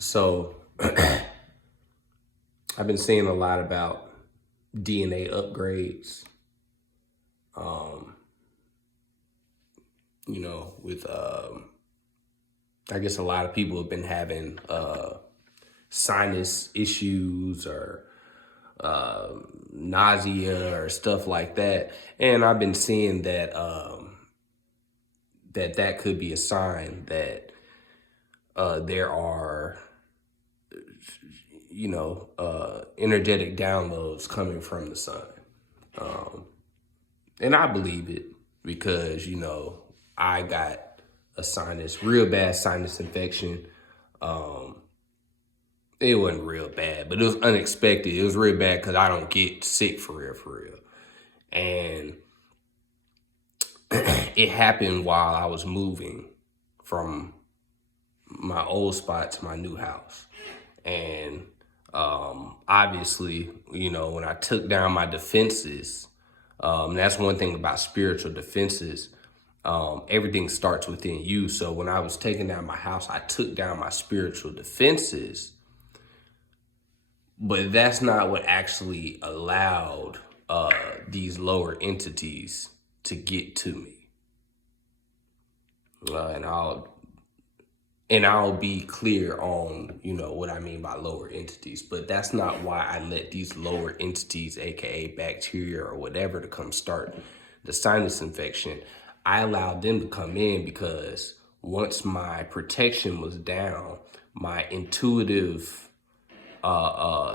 So I've been seeing a lot about DNA upgrades. Um, with I guess a lot of people have been having sinus issues or nausea or stuff like that, and I've been seeing that that could be a sign that there are energetic downloads coming from the sun. Um, And I believe it because, I got a real bad sinus infection. Um, it wasn't real bad, but it was unexpected. It was real bad because I don't get sick for real, for real. And it happened while I was moving from my old spot to my new house. And obviously, when I took down my defenses, that's one thing about spiritual defenses. Everything starts within you. So when I was taking down my house, I took down my spiritual defenses, but that's not what actually allowed these lower entities to get to me. And I'll be clear on, what I mean by lower entities, but that's not why I let these lower entities, aka bacteria or whatever, to come start the sinus infection. I allowed them to come in because once my protection was down, my intuitive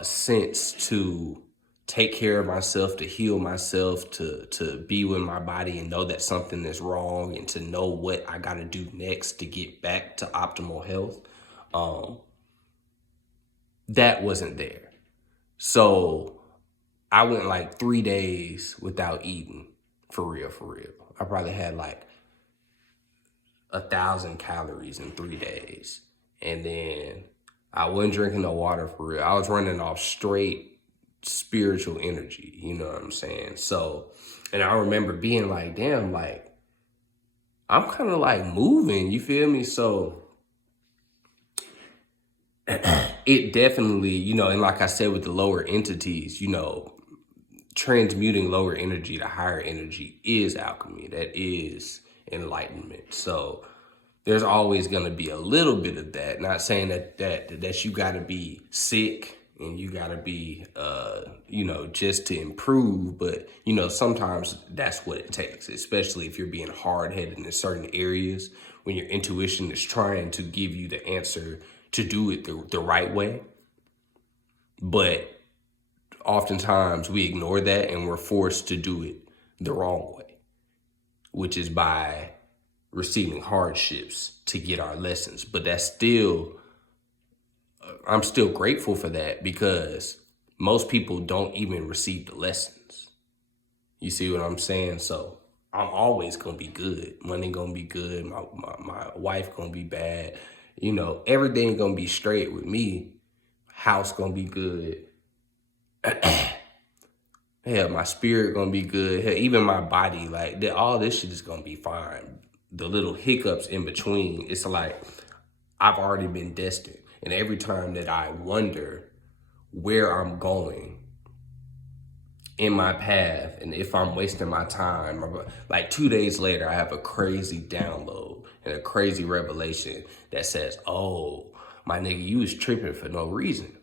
sense to take care of myself, to heal myself, to be with my body and know that something is wrong and to know what I got to do next to get back to optimal health, that wasn't there. So I went like 3 days without eating, for real, for real. I probably had like 1,000 calories in 3 days. And then I wasn't drinking no water, for real. I was running off straight spiritual energy, you know what I'm saying? So, and I remember being like, damn, like, I'm kind of like moving, you feel me? So it definitely, and like I said, with the lower entities, transmuting lower energy to higher energy is alchemy. That is enlightenment. So there's always going to be a little bit of that. Not saying that you got to be sick and you got to be, just to improve. But, sometimes that's what it takes, especially if you're being hard headed in certain areas when your intuition is trying to give you the answer to do it the right way. But oftentimes we ignore that and we're forced to do it the wrong way, which is by receiving hardships to get our lessons. But I'm still grateful for that because most people don't even receive the lessons. You see what I'm saying? So I'm always going to be good. Money going to be good. My wife going to be bad. Everything going to be straight with me. House going to be good. Hell, my spirit going to be good. Hell, even my body, like all this shit is going to be fine. The little hiccups in between, it's like I've already been destined. And every time that I wonder where I'm going in my path and if I'm wasting my time, like 2 days later, I have a crazy download and a crazy revelation that says, oh, my nigga, you was tripping for no reason.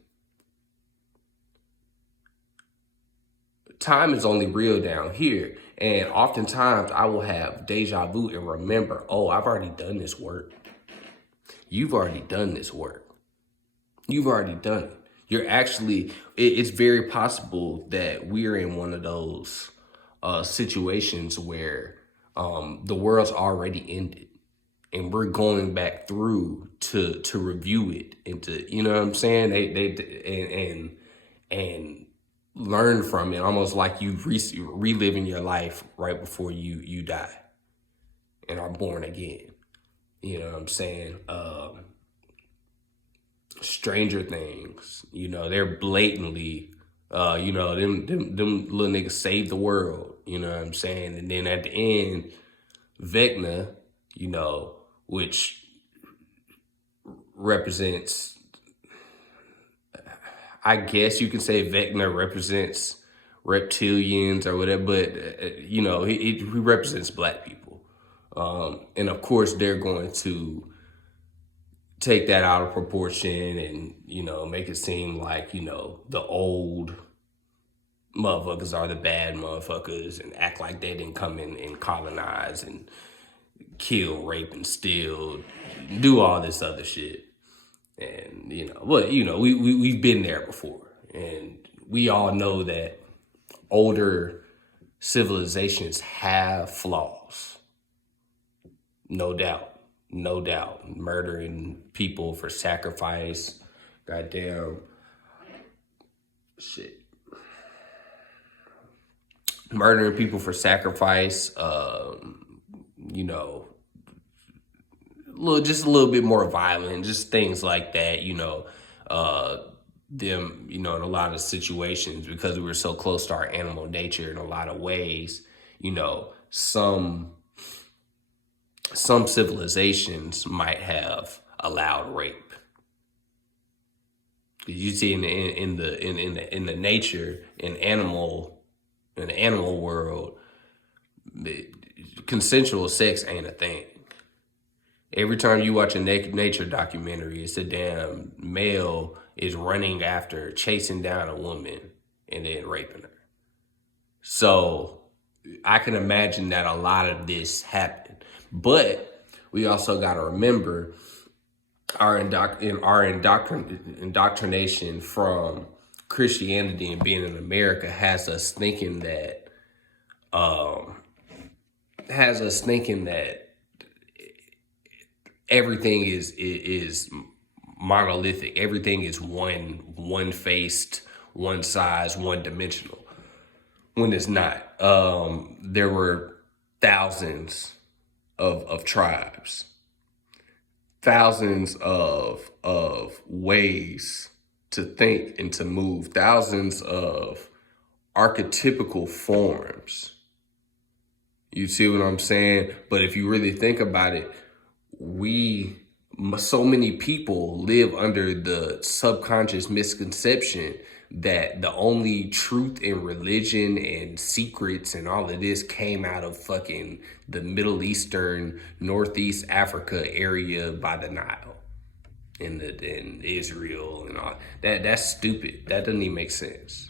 Time is only real down here. And oftentimes I will have deja vu and remember, oh, I've already done this work. You've already done this work. You've already done it. You're actually, it's very possible that we're in one of those situations where the world's already ended and we're going back through to review it and to, you know what I'm saying? And learn from it, almost like you reliving your life right before you die and are born again. You know what I'm saying? Stranger Things, they're blatantly, them little niggas save the world, you know what I'm saying? And then at the end, Vecna, which represents I guess you can say Vecna represents reptilians or whatever, but he represents black people, and of course they're going to take that out of proportion and make it seem like the old motherfuckers are the bad motherfuckers and act like they didn't come in and colonize and kill, rape, and steal, do all this other shit. And we've been there before, and we all know that older civilizations have flaws. No doubt, no doubt. Murdering people for sacrifice, goddamn shit. Murdering people for sacrifice, just a little bit more violent, just things like that, them, in a lot of situations, because we were so close to our animal nature in a lot of ways, some civilizations might have allowed rape. You see in the nature, in the animal world, consensual sex ain't a thing. Every time you watch a nature documentary, it's a damn male is running after, chasing down a woman and then raping her. So I can imagine that a lot of this happened. But we also got to remember our indoctrination from Christianity and being in America has us thinking that everything is monolithic. Everything is one-faced, one size, one-dimensional. When it's not. There were thousands of tribes, thousands of ways to think and to move, thousands of archetypical forms. You see what I'm saying? But if you really think about it, so many people live under the subconscious misconception that the only truth in religion and secrets and all of this came out of fucking the Middle Eastern, Northeast Africa area by the Nile in Israel and all. That's stupid. That doesn't even make sense.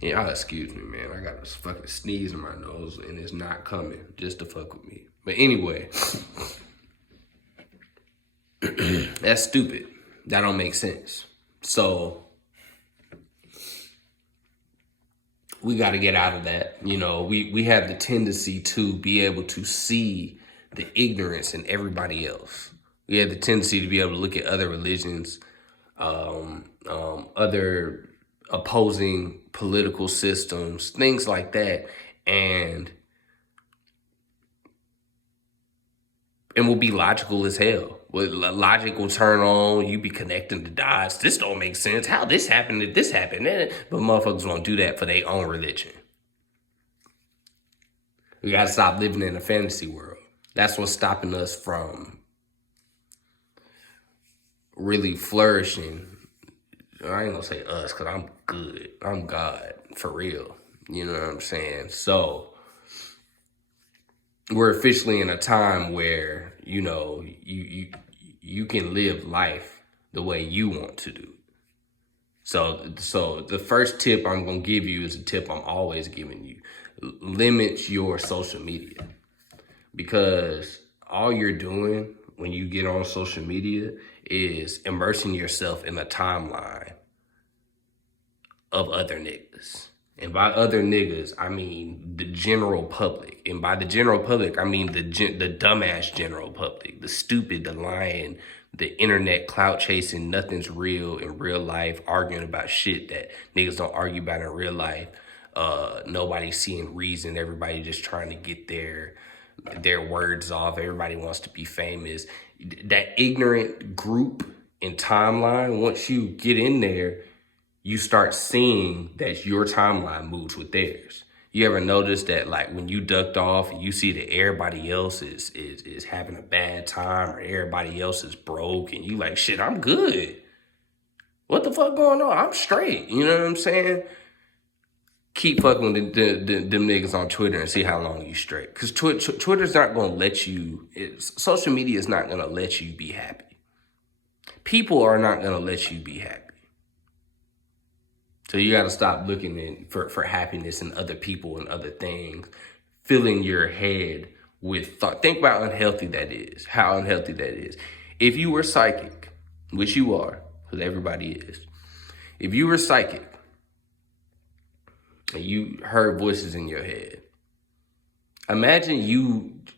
Yeah, excuse me, man. I got this fucking sneeze in my nose and it's not coming just to fuck with me. But anyway, that's stupid. That don't make sense. So we got to get out of that. We have the tendency to be able to see the ignorance in everybody else. We have the tendency to be able to look at other religions, other opposing political systems, things like that, and we'll be logical as hell. Logic will turn on, you be connecting the dots. This don't make sense. How this happened, if this happened. But motherfuckers won't do that for their own religion. We gotta stop living in a fantasy world. That's what's stopping us from really flourishing. I ain't gonna say us, because I'm good. I'm God, for real. You know what I'm saying? So we're officially in a time where, you can live life the way you want to do. So the first tip I'm going to give you is a tip I'm always giving you. Limit your social media. Because all you're doing when you get on social media is immersing yourself in a timeline of other niggas. And by other niggas, I mean the general public. And by the general public, I mean the dumbass general public. The stupid, the lying, the internet clout chasing, nothing's real in real life, arguing about shit that niggas don't argue about in real life. Nobody's seeing reason. Everybody just trying to get their words off. Everybody wants to be famous. That ignorant group and timeline, once you get in there, you start seeing that your timeline moves with theirs. You ever notice that, like, when you ducked off and you see that everybody else is having a bad time or everybody else is broke and you like, shit, I'm good. What the fuck going on? I'm straight. You know what I'm saying? Keep fucking with them niggas on Twitter and see how long you straight. Because Twitter's not going to let you, social media is not going to let you be happy. People are not going to let you be happy. So you got to stop looking for happiness in other people and other things, filling your head with thought. Think about how unhealthy that is, how unhealthy that is. If you were psychic, which you are, because everybody is, if you were psychic, and you heard voices in your head, imagine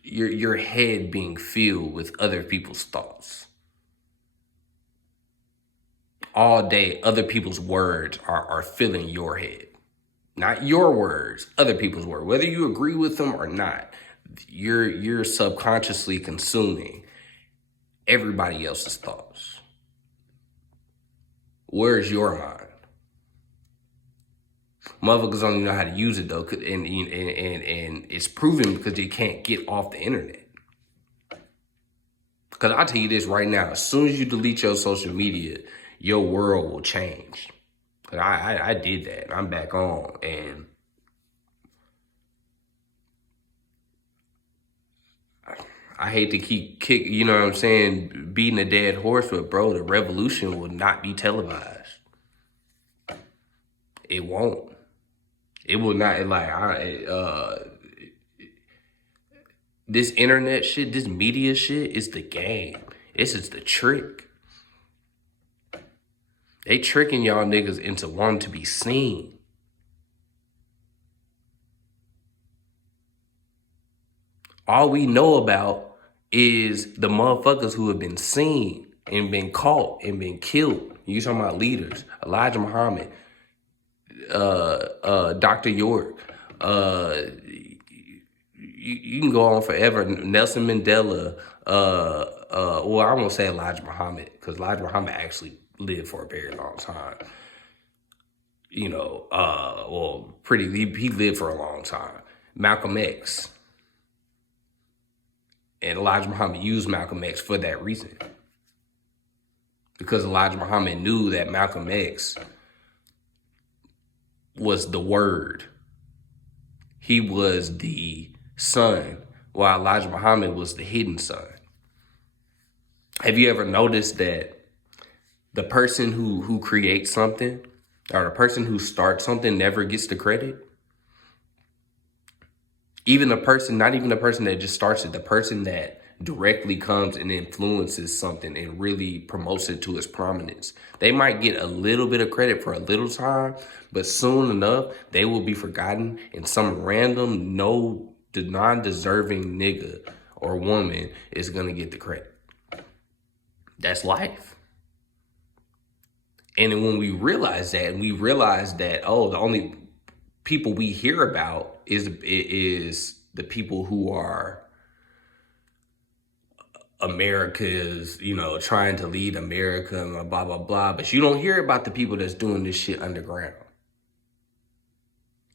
your head being filled with other people's thoughts. All day, other people's words are filling your head. Not your words, other people's words. Whether you agree with them or not, you're subconsciously consuming everybody else's thoughts. Where's your mind? Motherfuckers don't even know how to use it though, and it's proven because they can't get off the internet. Because I'll tell you this right now, as soon as you delete your social media, your world will change. But I did that. I'm back on, and I hate to keep you know what I'm saying, beating a dead horse, but bro, the revolution will not be televised. It won't. It will not. This internet shit, this media shit is the game. This is the trick. They tricking y'all niggas into wanting to be seen. All we know about is the motherfuckers who have been seen and been caught and been killed. You talking about leaders, Elijah Muhammad, Dr. York, you can go on forever. Nelson Mandela, well, I won't say Elijah Muhammad, because Elijah Muhammad actually lived for a very long time. You know, he lived for a long time. Malcolm X. And Elijah Muhammad used Malcolm X for that reason. Because Elijah Muhammad knew that Malcolm X was the word. He was the son, while Elijah Muhammad was the hidden son. Have you ever noticed that the person who creates something, or the person who starts something, never gets the credit? Even the person, not even the person that just starts it, the person that directly comes and influences something and really promotes it to its prominence, they might get a little bit of credit for a little time, but soon enough, they will be forgotten, and some random, non-deserving nigga or woman is gonna get the credit. That's life. And then when we realize that, oh, the only people we hear about is the people who are America's, you know, trying to lead America and blah, blah, blah. But you don't hear about the people that's doing this shit underground.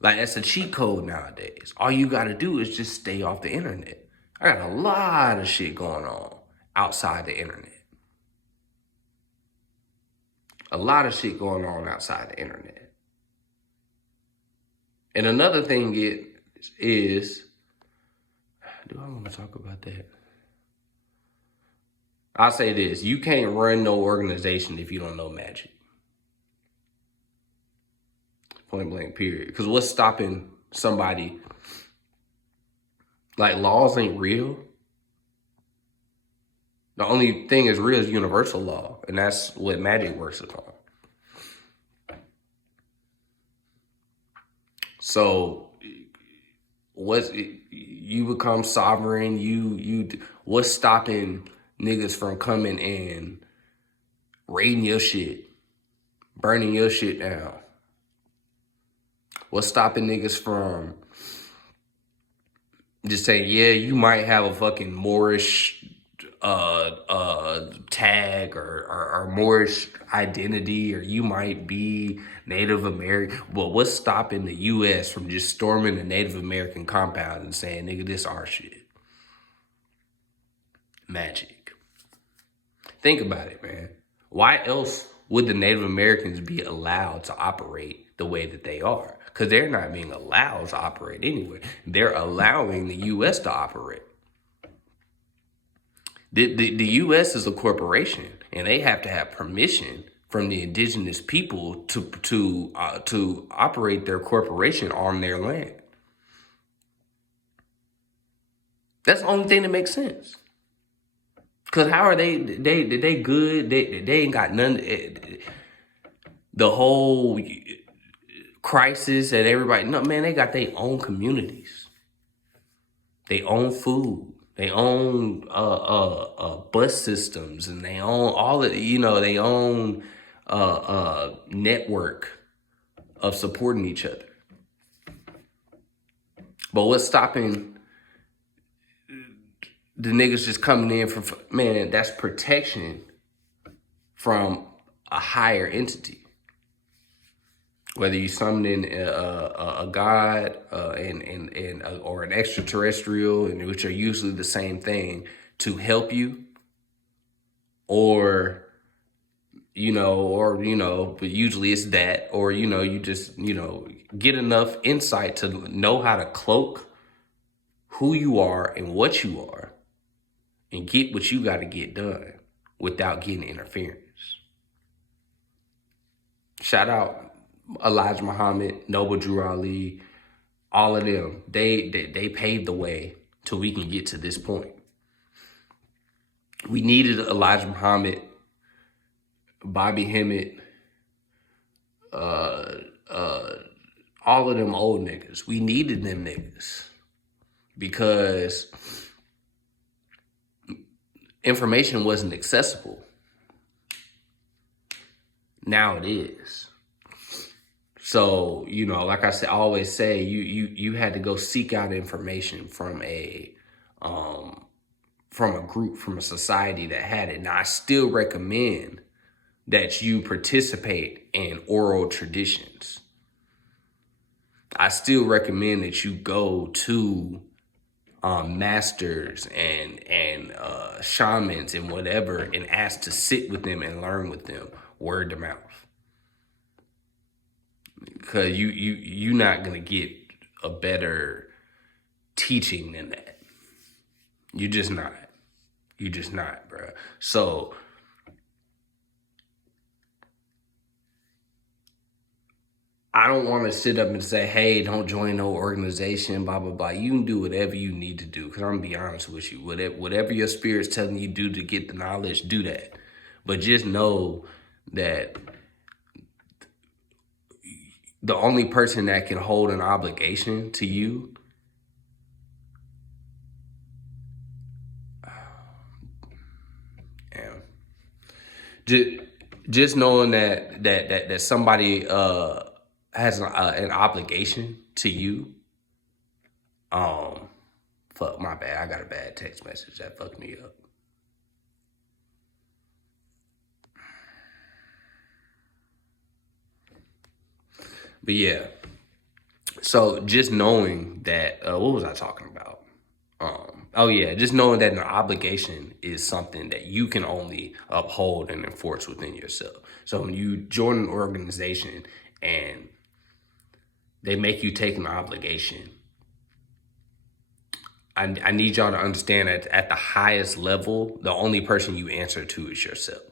Like, that's a cheat code nowadays. All you got to do is just stay off the internet. I got a lot of shit going on outside the internet. A lot of shit going on outside the internet. And another thing is, do I want to talk about that? I'll say this, you can't run no organization if you don't know magic. Point blank, period. Because what's stopping somebody, like, laws ain't real. The only thing is real is universal law, and that's what magic works upon. So, you become sovereign, what's stopping niggas from coming and raiding your shit, burning your shit down? What's stopping niggas from just saying, yeah, you might have a fucking Moorish tag or Moorish identity, or you might be Native American, but what's stopping the U.S. from just storming the Native American compound and saying, nigga, this our shit? Magic. Think about it, man. Why else would the Native Americans be allowed to operate the way that they are? Because they're not being allowed to operate anywhere. They're allowing the U.S. to operate. The U.S. is a corporation, and they have to have permission from the indigenous people to operate their corporation on their land. That's the only thing that makes sense. Because how are they good? They ain't got none. The whole crisis and everybody. No, man, they got their own communities. They own food. They own bus systems, and they own all of, they own network of supporting each other. But what's stopping the niggas just coming in from, man, that's protection from a higher entity. Whether you summon in a god or an extraterrestrial, and which are usually the same thing, to help you, or but usually it's that, or you just get enough insight to know how to cloak who you are and what you are, and get what you got to get done without getting interference. Shout out Elijah Muhammad, Noble Drew Ali, all of them. They paved the way till we can get to this point. We needed Elijah Muhammad, Bobby Hemmett, all of them old niggas. We needed them niggas because information wasn't accessible. Now it is. So, like I said, I always say, you had to go seek out information from a group, from a society that had it. Now, I still recommend that you participate in oral traditions. I still recommend that you go to masters and shamans and whatever, and ask to sit with them and learn with them, word to mouth. Because you're not going to get a better teaching than that. You're just not. You're just not, bro. So I don't want to sit up and say, hey, don't join no organization, blah, blah, blah. You can do whatever you need to do. Because I'm going to be honest with you. Whatever your spirit's telling you to do to get the knowledge, do that. But just know that the only person that can hold an obligation to you just knowing that somebody has an obligation to you. Fuck, my bad. I got a bad text message that fucked me up. But yeah, so just knowing that, what was I talking about? Just knowing that an obligation is something that you can only uphold and enforce within yourself. So when you join an organization and they make you take an obligation, I need y'all to understand that at the highest level, the only person you answer to is yourself.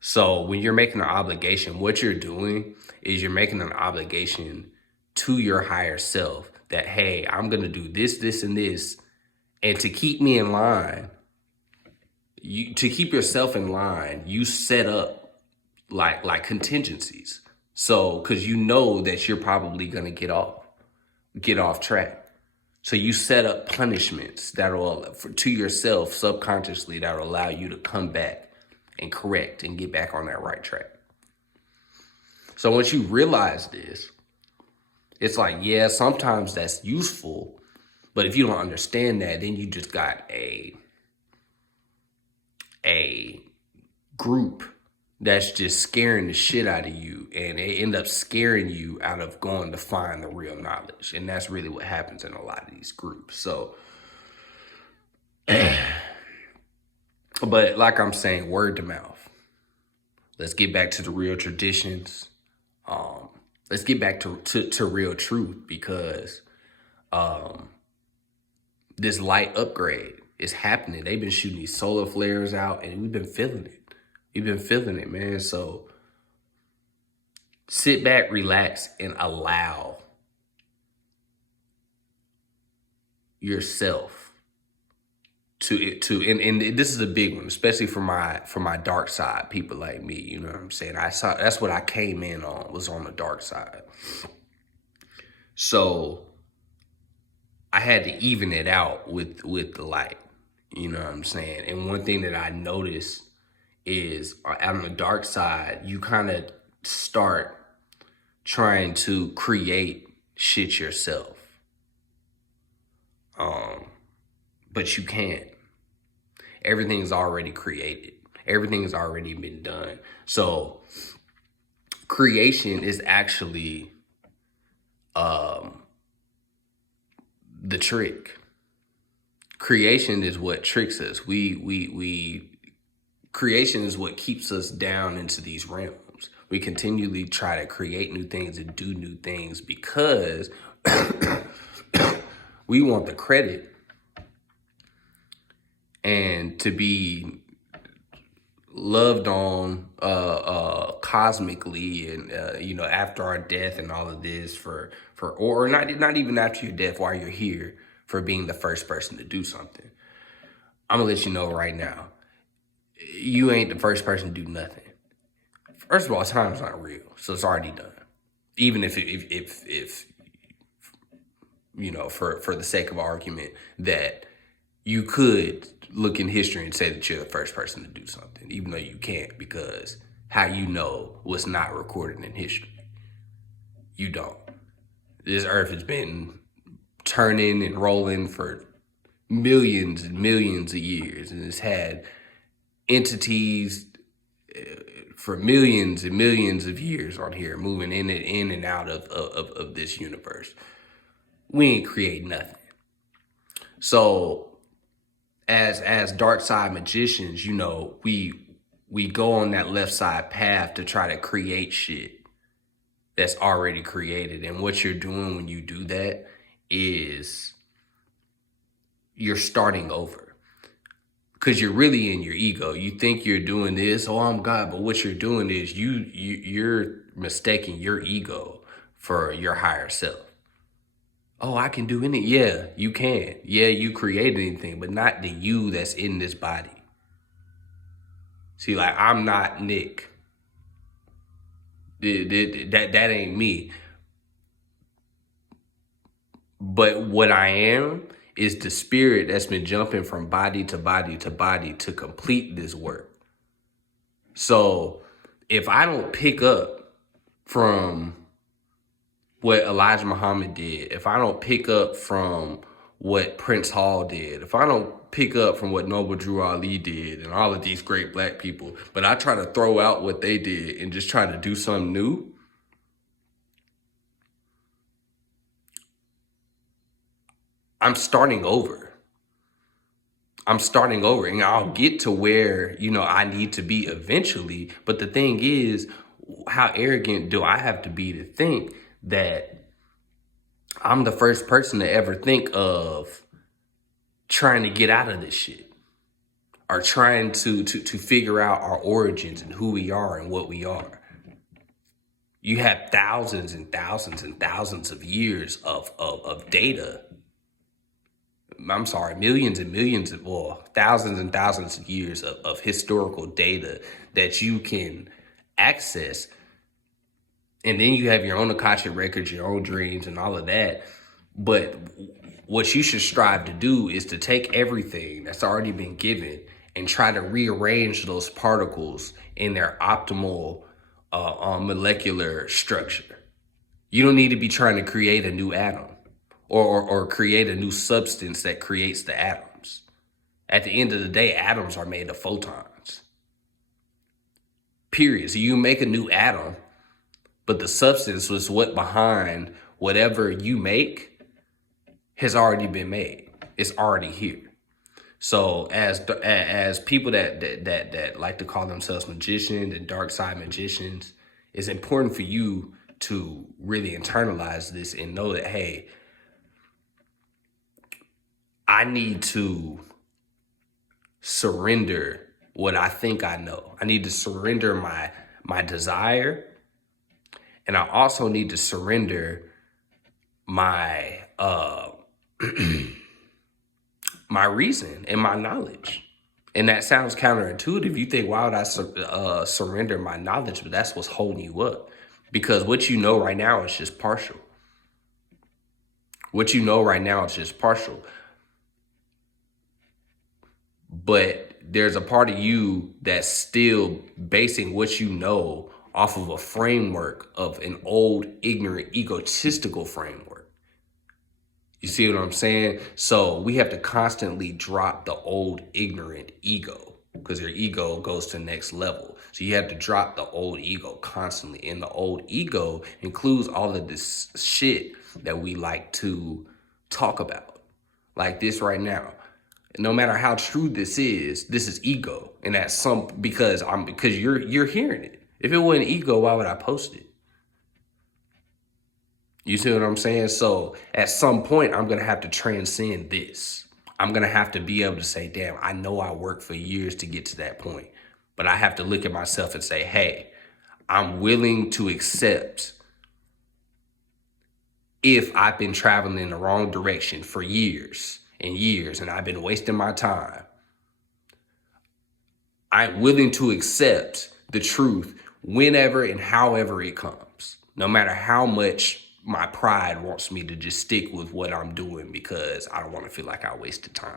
So when you're making an obligation, what you're doing is you're making an obligation to your higher self that, hey, I'm going to do this, this, and this. And to keep me in line, to keep yourself in line, you set up like contingencies. So, because you know that you're probably going to get off track. So you set up punishments to yourself subconsciously that will allow you to come back and correct and get back on that right track. So once you realize this, it's like, yeah, sometimes that's useful, but if you don't understand that, then you just got a group that's just scaring the shit out of you, and they end up scaring you out of going to find the real knowledge. And that's really what happens in a lot of these groups. So, but like I'm saying, word to mouth. Let's get back to the real traditions. Um, let's get back to real truth, because um, this light upgrade is happening. They've been shooting these solar flares out, and we've been feeling it. We've been feeling it, man. So sit back, relax, and allow yourself and this is a big one, especially for my dark side people like me. You know what I'm saying? I saw that's what I came in on, was on the dark side. So I had to even it out with the light. You know what I'm saying? And one thing that I noticed is on the dark side, you kind of start trying to create shit yourself. But you can't. Everything's already created. Everything's already been done. So creation is actually the trick. Creation is what tricks us. Creation is what keeps us down into these realms. We continually try to create new things and do new things because we want the credit and to be loved on cosmically, and after our death and all of this or not even after your death, while you're here, for being the first person to do something. I'm gonna let you know right now, you ain't the first person to do nothing. First of all, time's not real, so it's already done. Even if for the sake of argument, that you could look in history and say that you're the first person to do something, even though you can't, because how you know what's not recorded in history? You don't. This earth has been turning and rolling for millions and millions of years, and it's had entities for millions and millions of years on here, moving in and out of this universe. We ain't create nothing. So as dark side magicians, we go on that left side path to try to create shit that's already created. And what you're doing when you do that is you're starting over, because you're really in your ego. You think you're doing this, oh, I'm God, but what you're doing is you're mistaking your ego for your higher self. Oh, I can do anything. Yeah, you can. Yeah, you create anything, but not the you that's in this body. See, like, I'm not Nick. That ain't me. But what I am is the spirit that's been jumping from body to body to body to complete this work. So if I don't pick up from what Elijah Muhammad did, if I don't pick up from what Prince Hall did, if I don't pick up from what Noble Drew Ali did and all of these great black people, but I try to throw out what they did and just try to do something new, I'm starting over. And I'll get to where, I need to be eventually. But the thing is, how arrogant do I have to be to think that I'm the first person to ever think of trying to get out of this shit, or trying to figure out our origins and who we are and what we are? You have thousands and thousands and thousands of years of data. I'm sorry, millions and millions of, thousands and thousands of years of historical data that you can access. And then you have your own Akashic records, your own dreams and all of that. But what you should strive to do is to take everything that's already been given and try to rearrange those particles in their optimal molecular structure. You don't need to be trying to create a new atom or create a new substance that creates the atoms. At the end of the day, atoms are made of photons. Period. So you make a new atom, but the substance was what behind whatever you make has already been made. It's already here. So as people that like to call themselves magicians and dark side magicians, it's important for you to really internalize this and know that, hey, I need to surrender what I think I know. I need to surrender my desire, and I also need to surrender my my reason and my knowledge. And that sounds counterintuitive. You think, why would I surrender my knowledge? But that's what's holding you up. Because what you know right now is just partial. What you know right now is just partial. But there's a part of you that's still basing what you know off of a framework of an old, ignorant, egotistical framework. You see what I'm saying? So we have to constantly drop the old, ignorant ego, because your ego goes to the next level. So you have to drop the old ego constantly. And the old ego includes all of this shit that we like to talk about. Like this right now. No matter how true this is ego. And that's because you're hearing it. If it wasn't ego, why would I post it? You see what I'm saying? So at some point, I'm going to have to transcend this. I'm going to have to be able to say, damn, I know I worked for years to get to that point. But I have to look at myself and say, hey, I'm willing to accept if I've been traveling in the wrong direction for years and years, and I've been wasting my time. I'm willing to accept the truth whenever and however it comes, no matter how much my pride wants me to just stick with what I'm doing because I don't want to feel like I wasted time.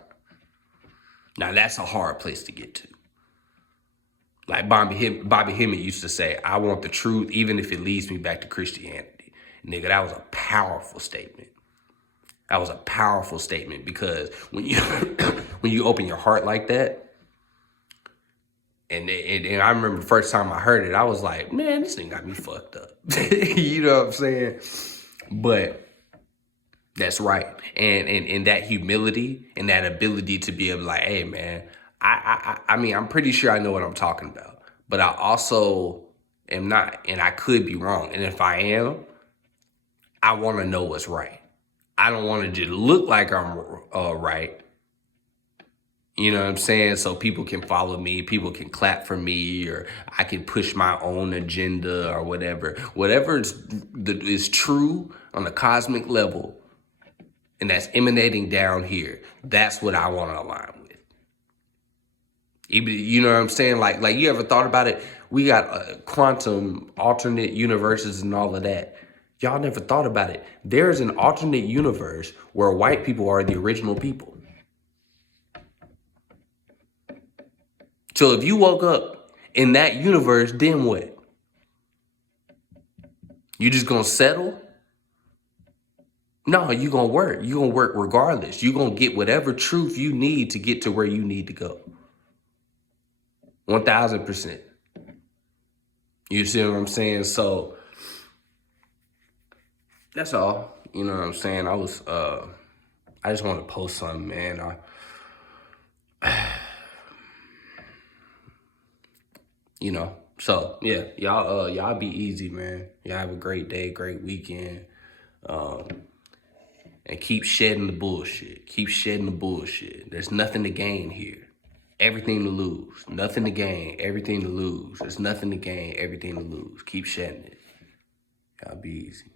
Now, that's a hard place to get to. Like Bobby Hemmett used to say, I want the truth even if it leads me back to Christianity. Nigga, that was a powerful statement. That was a powerful statement because when you when you open your heart like that, and I remember the first time I heard it, I was like, man, this thing got me fucked up. You know what I'm saying? But that's right. And that humility and that ability to be able to like, hey, man, I mean, I'm pretty sure I know what I'm talking about. But I also am not, and I could be wrong. And if I am, I want to know what's right. I don't want to just look like I'm right. You know what I'm saying? So people can follow me, people can clap for me, or I can push my own agenda or whatever. Whatever is true on the cosmic level and that's emanating down here, that's what I want to align with. You know what I'm saying? Like you ever thought about it? We got quantum alternate universes and all of that. Y'all never thought about it. There's an alternate universe where white people are the original people. So if you woke up in that universe, then what? You just gonna settle? No, you gonna work. You gonna work regardless. You gonna get whatever truth you need to get to where you need to go. 1000%. You see what I'm saying? So that's all. You know what I'm saying? I just want to post something, man. You know. So yeah, y'all be easy, man. Y'all have a great day, great weekend. And keep shedding the bullshit. Keep shedding the bullshit. There's nothing to gain here. Everything to lose. Nothing to gain. Everything to lose. There's nothing to gain. Everything to lose. Keep shedding it. Y'all be easy.